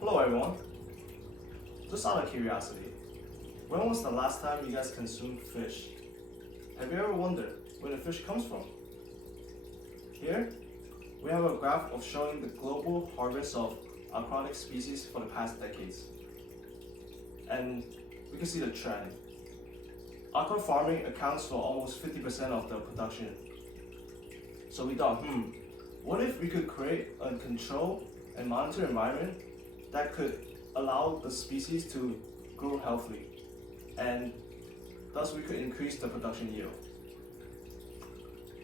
Hello everyone. Just out of curiosity, when was the last time you guys consumed fish? Have you ever wondered where the fish comes from? Here, we have a graph of showing the global harvest of aquatic species for the past decades. And we can see the trend. Aqua farming accounts for almost 50% of the production. So we thought, what if we could create a control and monitor environment that could allow the species to grow healthily, and thus we could increase the production yield.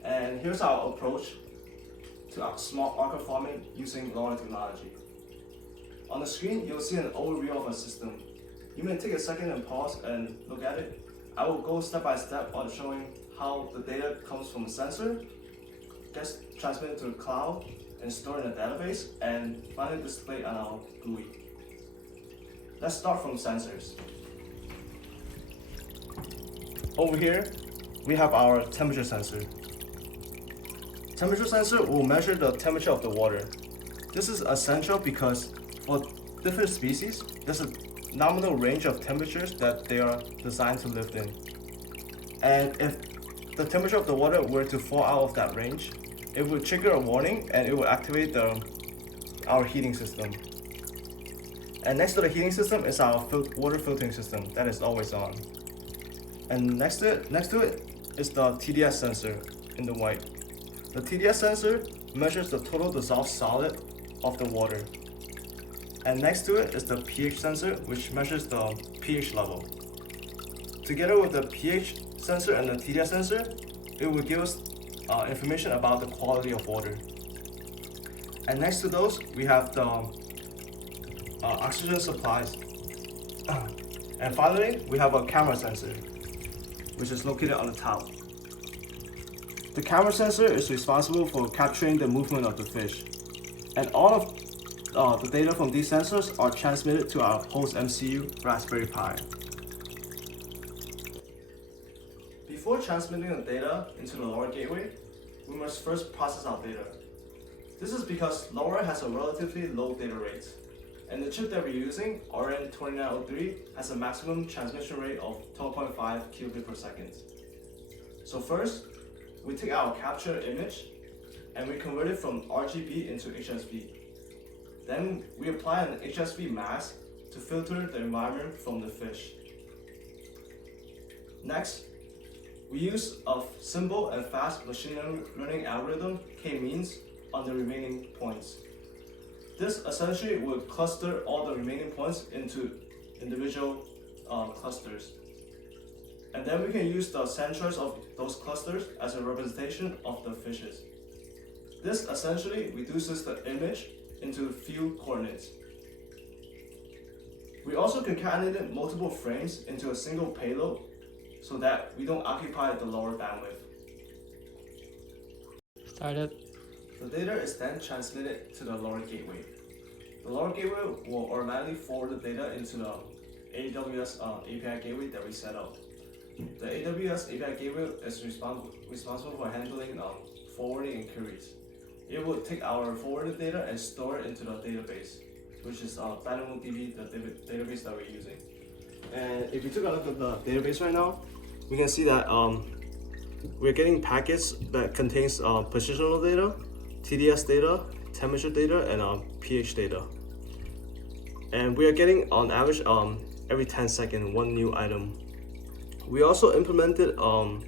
And here's our approach to our smart aqua farming using LoRa technology. On the screen, you'll see an overview of our system. You may take a second and pause and look at it. I will go step by step on showing how the data comes from a sensor, gets transmitted to the cloud, and stored in a database, and finally displayed on our GUI. Let's start from sensors. Over here, we have our temperature sensor. Temperature sensor will measure the temperature of the water. This is essential because for different species, there's a nominal range of temperatures that they are designed to live in. And if the temperature of the water were to fall out of that range, it would trigger a warning and it will activate our heating system. And next to the heating system is our water filtering system that is always on. And next to it is the TDS sensor in the white. The TDS sensor measures the total dissolved solid of the water. And next to it is the pH sensor, which measures the pH level. Together with the pH sensor and the TDS sensor, it will give us information about the quality of water. And next to those, we have the oxygen supplies. And finally, we have a camera sensor, which is located on the top. The camera sensor is responsible for capturing the movement of the fish. And all of the data from these sensors are transmitted to our host MCU Raspberry Pi. Before transmitting the data into the LoRa gateway, we must first process our data. This is because LoRa has a relatively low data rate, and the chip that we're using, RN2903, has a maximum transmission rate of 12.5 kilobit per second. So first, we take our captured image and we convert it from RGB into HSV. Then we apply an HSV mask to filter the environment from the fish. Next, we use a simple and fast machine learning algorithm, K-means, on the remaining points. This essentially will cluster all the remaining points into individual clusters. And then we can use the centers of those clusters as a representation of the fishes. This essentially reduces the image into few coordinates. We also concatenated multiple frames into a single payload so that we don't occupy the lower bandwidth. Started. The data is then transmitted to the LoRa gateway. The LoRa gateway will automatically forward the data into the AWS API gateway that we set up. The AWS API gateway is responsible for handling forwarding and queries. It will take our forwarded data and store it into the database, which is DynamoDB, the database that we're using. And if you took a look at the database right now, we can see that we're getting packets that contains positional data, TDS data, temperature data, and pH data. And we are getting on average every 10 seconds one new item. We also implemented an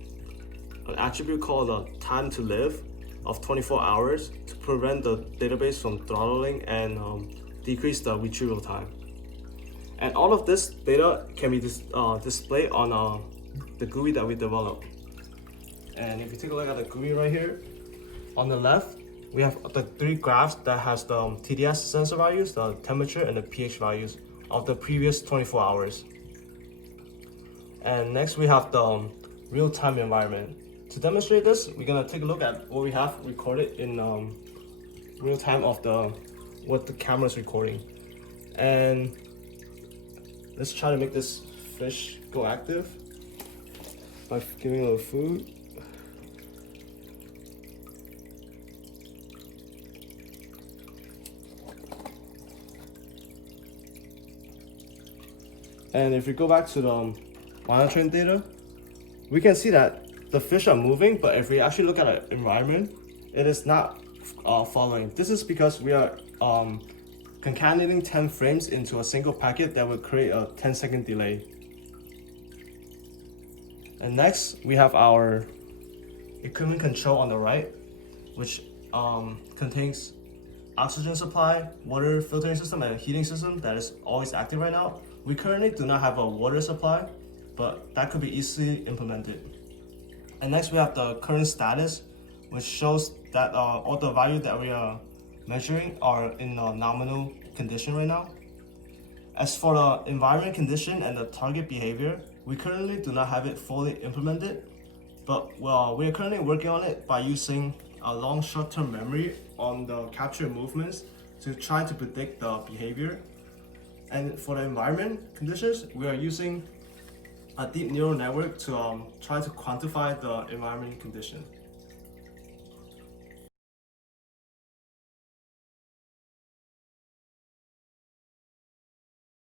attribute called time to live of 24 hours to prevent the database from throttling and decrease the retrieval time. And all of this data can be displayed on the GUI that we developed. And if you take a look at the GUI right here, on the left, we have the three graphs that has the TDS sensor values, the temperature, and the pH values of the previous 24 hours. And next we have the real-time environment. To demonstrate this, we're gonna take a look at what we have recorded in real time of what the camera is recording. And let's try to make this fish go active by giving it a food. And if we go back to the monitoring data, we can see that the fish are moving, but if we actually look at the environment, it is not following. This is because we are concatenating 10 frames into a single packet that will create a 10-second delay. And next, we have our equipment control on the right, which contains oxygen supply, water filtering system, and a heating system that is always active right now. We currently do not have a water supply, but that could be easily implemented. And next we have the current status, which shows that all the values that we are measuring are in a nominal condition right now. As for the environment condition and the target behavior, we currently do not have it fully implemented, but we are currently working on it by using a long short-term memory on the captured movements to try to predict the behavior. And for the environment conditions, we are using a deep neural network to try to quantify the environment condition.